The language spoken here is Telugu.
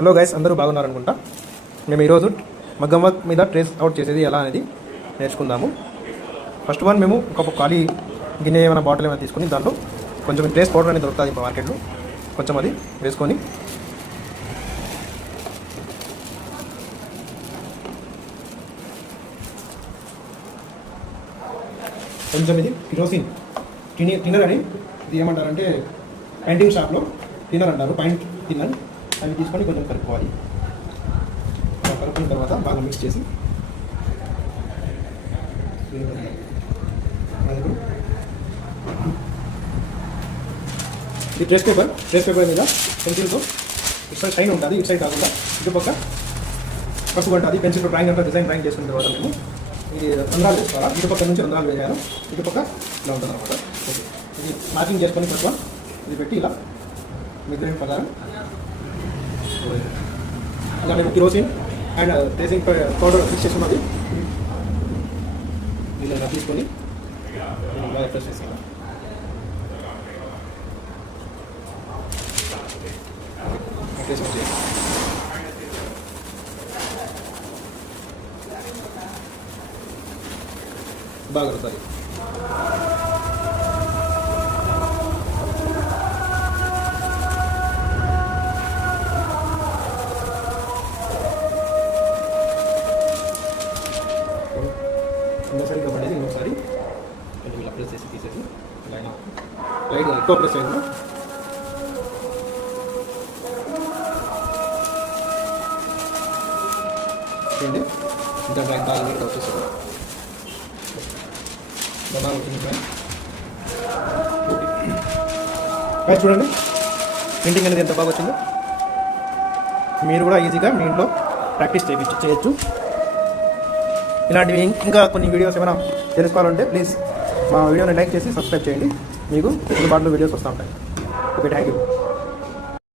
హలో గైస్, అందరూ బాగున్నారనుకుంటా. మేము ఈరోజు మగ్గం వర్క్ మీద ట్రేస్ అవుట్ చేసేది ఎలా అనేది నేర్చుకుందాము. ఫస్ట్ వన్, మేము ఒక ఖాళీ గిన్నె ఏమైనా బాటిల్ ఏమైనా తీసుకుని దాంట్లో కొంచెం ట్రేస్ పౌడర్ అనేది దొరుకుతుంది మార్కెట్లో, కొంచెం అది వేసుకొని కొంచెం ఇది కిరోసిన్ టిన్నర్ అని, ఇది ఏమంటారంటే పెయింటింగ్ షాప్లో టిన్నర్ అంటారు, పాయింట్ టిన్నర్. అవి తీసుకొని కొంచెం కలుపుకోవాలి. కలుపుకున్న తర్వాత బాగా మిక్స్ చేసి ఇది ట్రేస్ పేపర్ మీద పెన్సిల్తో ఇటు సైడ్ షైన్ ఉంటుంది, ఇటు సైడ్ కాకుండా ఇటుపక్క పసుపు ఉంటుంది. పెన్సిల్తో డ్రాయింగ్ అంతా డ్రాయింగ్ చేసుకున్న తర్వాత మేము ఇది రంధ్రాలు వేసుకోవాలా. ఇటుపక్క నుంచి రంధ్రాలు వేయాలి, ఇటుపక్క ఇలా ఉంటుంది అనమాట. ఓకే, ఇది మార్కింగ్ చేసుకొని తక్కువ ఇది పెట్టి ఇలా మిగిలిన ప్రకారం అలా మేము kerosene and tracing powder mix చేసుకున్నది ఇలా తీసుకొని బాగా ఫ్రెష్ చేసుకోవాలి. బాగా వస్తుంది. ఇంకోసారి ఇంకా పడేది, ఇంకోసారి కొంచెం ఇలా ప్రెస్ చేసి తీసేసి లైట్ ఎక్కువ ప్రెస్ చేయకుండా చూడండి. ఇంకా డ్రాయింగ్ బాగా నీట్గా వచ్చేస్తుంది. బాగా వచ్చింది ఫ్రెండ్స్, చూడండి పెయింటింగ్ అనేది ఎంత బాగా వచ్చిందో. మీరు కూడా ఈజీగా మీ ఇంట్లో ప్రాక్టీస్ చేయొచ్చు. ఇలాంటివి ఇంకా కొన్ని వీడియోస్ ఏమైనా తెలుసుకోవాలంటే ప్లీజ్ మా వీడియోని లైక్ చేసి సబ్స్క్రైబ్ చేయండి. మీకు అందుబాటులో వీడియోస్ వస్తూ ఉంటాయి. Okay, thank you.